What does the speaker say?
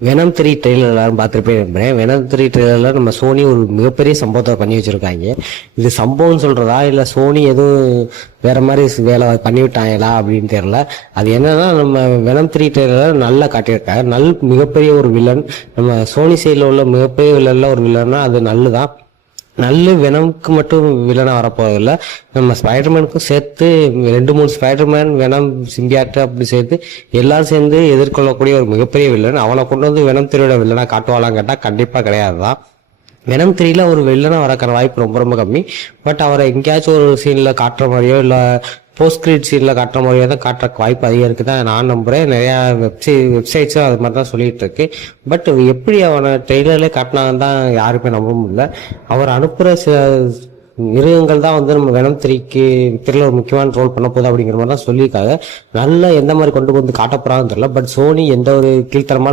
Venom 3 trailer எல்லாரும் பார்த்துருப்பே நம்புறேன். Venom 3 ட்ரெயிலர்ல நம்ம சோனி ஒரு மிகப்பெரிய சம்பவத்தை பண்ணி வச்சிருக்காங்க. இது சம்பவம்னு சொல்றதா இல்ல சோனி எதுவும் வேற மாதிரி வேலை பண்ணி விட்டாங்களா அப்படின்னு தெரியல. அது என்னன்னா நம்ம வெனம் 3 ட்ரெயிலர் நல்லா காட்டியிருக்காங்க. மிகப்பெரிய ஒரு வில்லன், நம்ம சோனி சைடில் உள்ள மிகப்பெரிய வில்லன்ல ஒரு வில்லன்னா அது நல்லுதான். நல்ல வெனம்க்கு மட்டும் வில்லனா வரப்போறதில்ல, நம்ம ஸ்பைடர்மேனுக்கும் சேர்த்து 2-3 ஸ்பைடர்மேன், வெனம், சிம்பியாட் அப்படி சேர்த்து எல்லாரும் சேர்ந்து எதிர்கொள்ளக்கூடிய ஒரு மிகப்பெரிய வில்லன். அவனை கொண்டு வந்து வெனம் 3 வில்லனா காட்டுவாளான்னு கேட்டா கண்டிப்பா கிடையாதுதான். வெனம் 3 ஒரு வில்லனா வரக்கான வாய்ப்பு ரொம்ப ரொம்ப கம்மி. பட் அவரை எங்கேயாச்சும் ஒரு சீன்ல காட்டுற மாதிரியோ இல்ல போஸ்ட் கிரெடிட் சீன்ல காட்டுற மாதிரியோ தான் காட்டுற வாய்ப்பு அதிகம் இருக்குதான் நான் நம்புறேன். நிறைய வெப்சைட்ஸும் அது மாதிரி தான் சொல்லிட்டு இருக்கு. பட் எப்படி அவனை ட்ரெய்லர்லேயே காட்டினாங்கன்னு தான் யாருமே நம்ப முடியல. அவர் அனுப்புற சில மிருகங்கள் தான் வந்து நம்ம வெனம் 3க்கு ஒரு முக்கியமான ரோல் பண்ண போகுது அப்படிங்கிற மாதிரி தான் சொல்லியிருக்காங்க. நல்ல எந்த மாதிரி கொண்டு வந்து காட்ட போறாங்கன்னு தெரியல. பட் சோனி எந்த ஒரு கீழ்த்தரமான